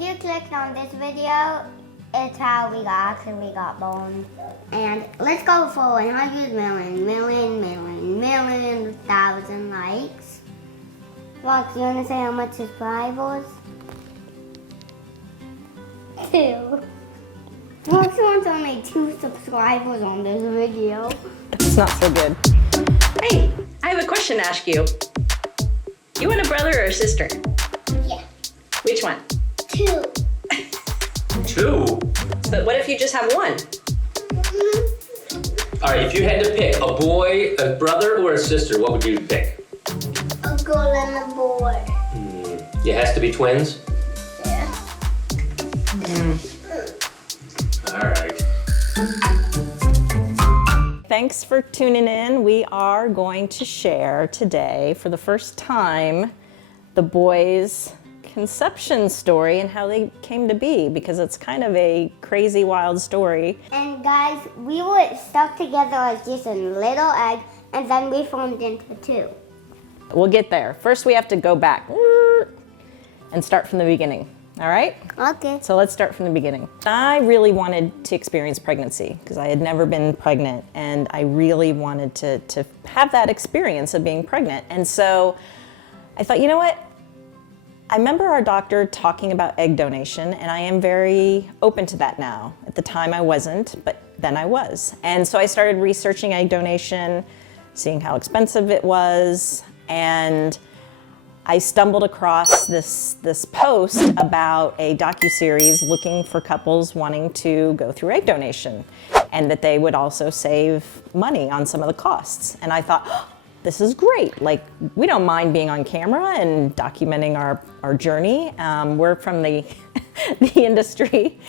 you clicked on this video, it's how we got born. And let's go for 100 million, thousand likes. Rox, you wanna say how much subscribers? 2. Rox wants only 2 subscribers on this video. It's not so good. Hey, I have a question to ask you. You want a brother or a sister? Yeah. Which one? 2. 2? But what if you just have one? All right, if you had to pick a boy, a brother, or a sister, what would you pick? A girl and a boy. It has to be twins? Yeah. All right. Thanks for tuning in. We are going to share today, for the first time, the boys' conception story and how they came to be, because it's kind of a crazy, wild story. And guys, we were stuck together like just a little egg, and then we formed into 2. We'll get there. First, we have to go back and start from the beginning. All right? Okay. So let's start from the beginning. I really wanted to experience pregnancy because I had never been pregnant, and I really wanted to have that experience of being pregnant. And so I thought, you know what? I remember our doctor talking about egg donation, and I am very open to that now. At the time I wasn't, but then I was. And so I started researching egg donation, seeing how expensive it was, and I stumbled across this post about a docuseries looking for couples wanting to go through egg donation, and that they would also save money on some of the costs. And I thought, oh, this is great. Like, we don't mind being on camera and documenting our journey. We're from the industry.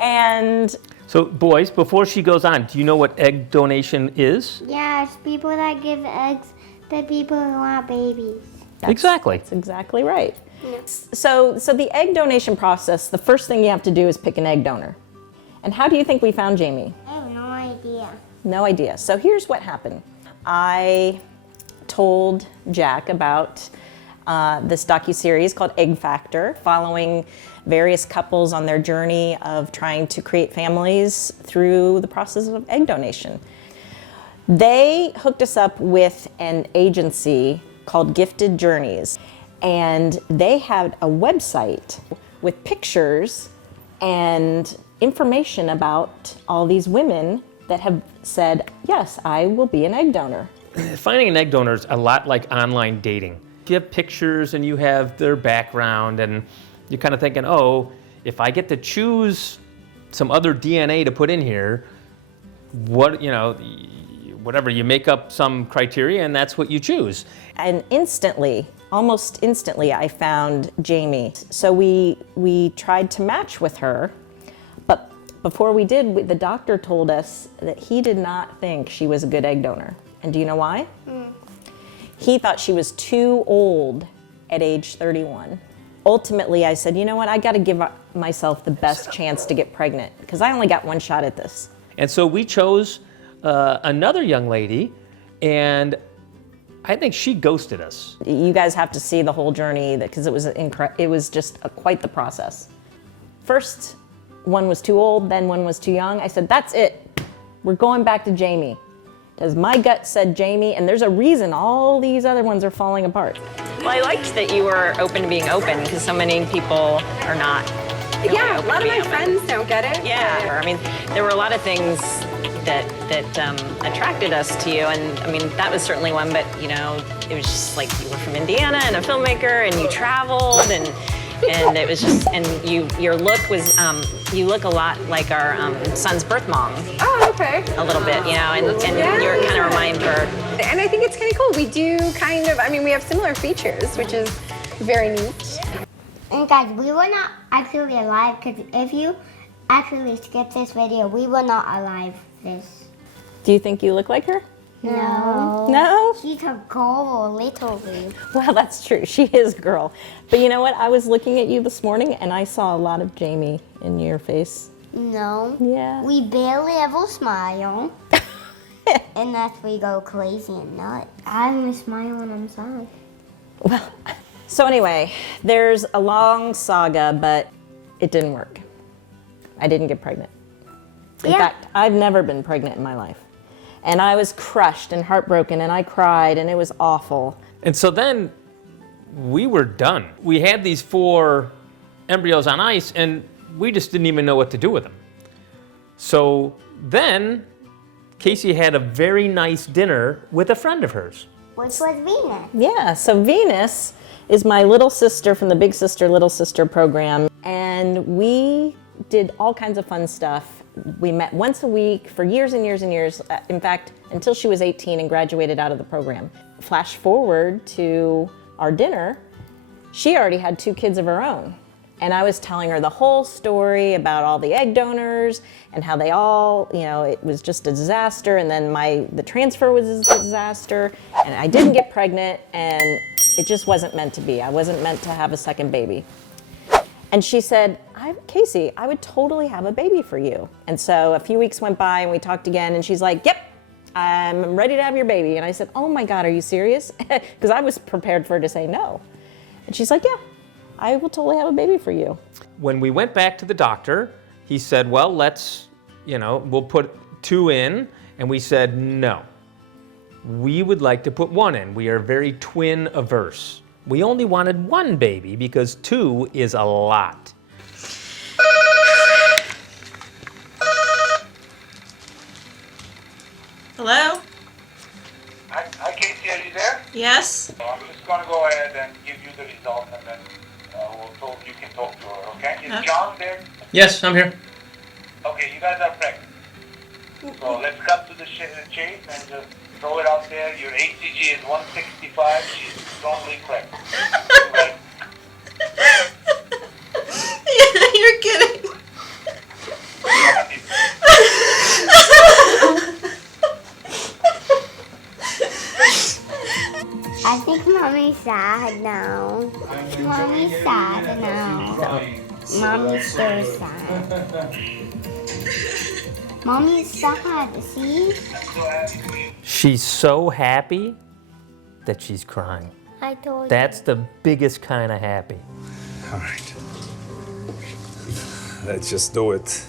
And So, boys, before she goes on, do you know what egg donation is? Yeah, it's people that give eggs to people who want babies. Exactly. that's exactly right. Yeah. So the egg donation process, the first thing you have to do is pick an egg donor. And how do you think we found Jamie? I have no idea. No idea. So here's what happened. I told Jack about this docuseries called Egg Factor, following various couples on their journey of trying to create families through the process of egg donation. They hooked us up with an agency called Gifted Journeys, and they had a website with pictures and information about all these women that have said, yes, I will be an egg donor. Finding an egg donor is a lot like online dating. You have pictures and you have their background, and you're kind of thinking, oh, if I get to choose some other DNA to put in here, whatever, you make up some criteria and that's what you choose. And almost instantly, I found Jamie. So we tried to match with her, but before we did, the doctor told us that he did not think she was a good egg donor. And do you know why? He thought she was too old at age 31. Ultimately, I said, you know what, I gotta give myself the best chance to get pregnant, because I only got one shot at this. And so we chose another young lady, and I think she ghosted us. You guys have to see the whole journey, because it was just quite the process. First, one was too old, then one was too young. I said, that's it. We're going back to Jamie. Because my gut said Jamie, and there's a reason all these other ones are falling apart. Well, I liked that you were open to being open, because so many people are not. Yeah, a lot of my friends don't get it. Yeah, I mean, there were a lot of things that attracted us to you, and I mean, that was certainly one, but you know, it was just like you were from Indiana and a filmmaker, and you traveled, and it was just, and your look was, you look a lot like our son's birth mom. Oh, okay. A little bit, you know, and you kind of remind her. And I think it's kind of cool. We do we have similar features, which is very neat. And guys, we were not actually alive, because if you actually skip this video, we were not alive this. Do you think you look like her? No. No? She's a girl, literally. Well, that's true. She is a girl. But you know what? I was looking at you this morning, and I saw a lot of Jamie in your face. No. Yeah. We barely ever smile. Unless we go crazy and nut. I'm a smile when I'm sad. Well, so anyway, there's a long saga, but it didn't work. I didn't get pregnant. In Yeah. fact, I've never been pregnant in my life. And I was crushed and heartbroken and I cried and it was awful. And so then we were done. We had these 4 embryos on ice and we just didn't even know what to do with them. So then Casey had a very nice dinner with a friend of hers. Which was Venus. Yeah, so Venus is my little sister from the Big Sister, Little Sister program. And we did all kinds of fun stuff. We met once a week for years and years and years. In fact, until she was 18 and graduated out of the program. Flash forward to our dinner, she already had 2 kids of her own. And I was telling her the whole story about all the egg donors and how they all, it was just a disaster. And then the transfer was a disaster. And I didn't get pregnant and it just wasn't meant to be. I wasn't meant to have a second baby. And she said, Casey, I would totally have a baby for you. And so a few weeks went by and we talked again and she's like, yep, I'm ready to have your baby. And I said, oh my God, are you serious? Because I was prepared for her to say no. And she's like, yeah, I will totally have a baby for you. When we went back to the doctor, he said, well, we'll put 2 in. And we said, no, we would like to put 1 in. We are very twin averse. We only wanted 1 baby because 2 is a lot. Hello? Hi, Casey, are you there? Yes? So I'm just going to go ahead and give you the results, and then you can talk to her, okay? Is Okay. John there? Yes, I'm here. Okay, you guys are pregnant. So let's cut to the chase and just throw it out there. Your HCG is 165. She's strongly pregnant. Right? You're kidding. I think Mommy's sad now. Mommy's sad now. Mommy's so sad. Mommy's sad, see? She's so happy that she's crying. I told That's the biggest kind of happy. All right. Let's just do it.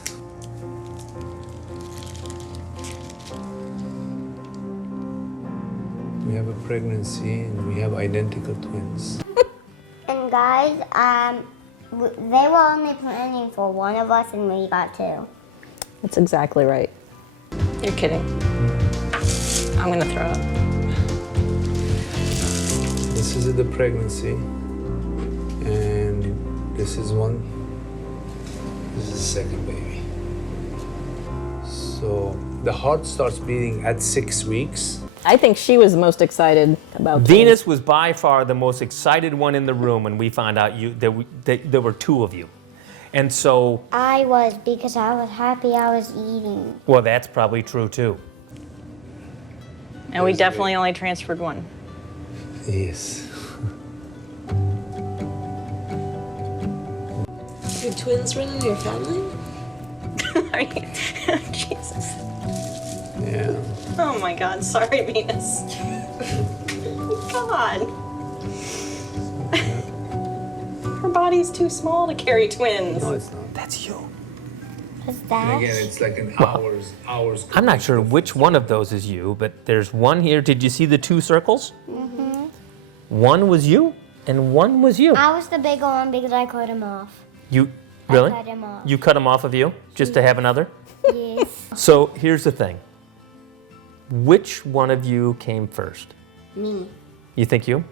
We have a pregnancy and we have identical twins. And guys, they were only planning for 1 of us and we got 2. That's exactly right. You're kidding. I'm gonna throw up. This is the pregnancy, and this is 1. This is the second baby. So the heart starts beating at 6 weeks. I think she was the most excited about Venus was by far the most excited one in the room when we found out there were 2 of you. And so, I was, because I was happy I was eating. well, that's probably true too. And we definitely only transferred 1. Yes. Your twins run in your family? Are you? Jesus. Yeah. Oh my God, sorry, Venus. God. Her body's too small to carry twins. No, it's not. That's you. What's And that? again, it's like an hours. I'm not sure which one of those is you, but there's 1 here. Did you see the 2 circles? Mm-hmm. 1 was you and 1 was you. I was the bigger one because I cut him off. You really? cut him off. You cut him off of you just to have another? Yes. So here's the thing. Which one of you came first? Me. You think you?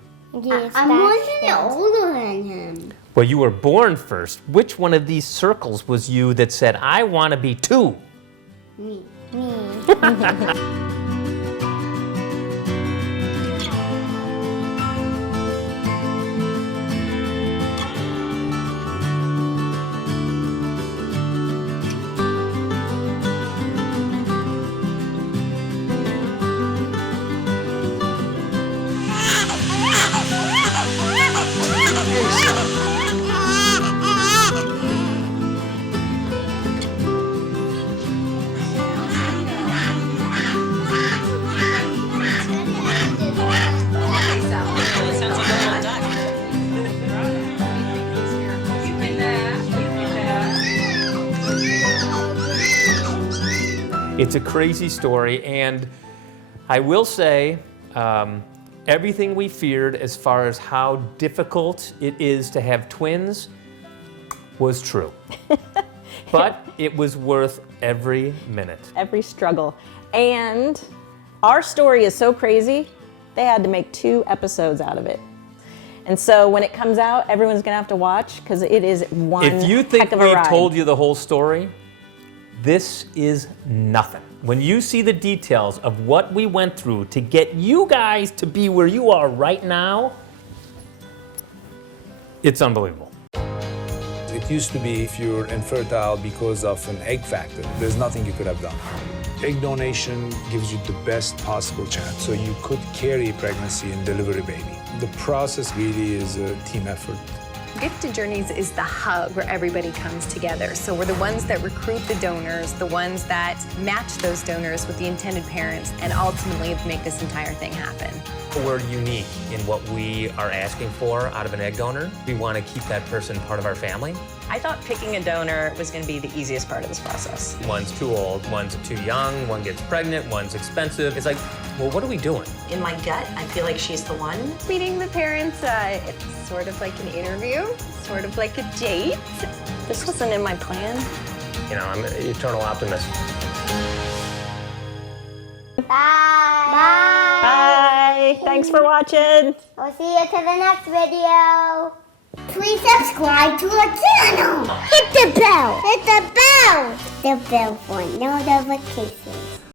Yes, I'm 1 older than him. Well, you were born first. Which one of these circles was you that said, I want to be 2? Me. It's a crazy story, and I will say, everything we feared as far as how difficult it is to have twins was true. But it was worth every minute. Every struggle. And our story is so crazy, they had to make 2 episodes out of it. And so when it comes out, everyone's gonna have to watch because it is one If you think heck of a we've ride. told you the whole story, this is nothing. When you see the details of what we went through to get you guys to be where you are right now, it's unbelievable. It used to be if you're infertile because of an egg factor, there's nothing you could have done. Egg donation gives you the best possible chance, so you could carry a pregnancy and deliver a baby. The process really is a team effort. Gifted Journeys is the hub where everybody comes together. So we're the ones that recruit the donors, the ones that match those donors with the intended parents, and ultimately make this entire thing happen. We're unique in what we are asking for out of an egg donor. We want to keep that person part of our family. I thought picking a donor was going to be the easiest part of this process. One's too old, one's too young, one gets pregnant, one's expensive. It's like, well, what are we doing? In my gut, I feel like she's the one. Meeting the parents, it's sort of like an interview, sort of like a date. This wasn't in my plan. You know, I'm an eternal optimist. Bye. Bye. Bye. Thanks for watching. We'll see you to the next video. Please subscribe to our channel. Hit the bell. Hit the bell. The bell for notifications.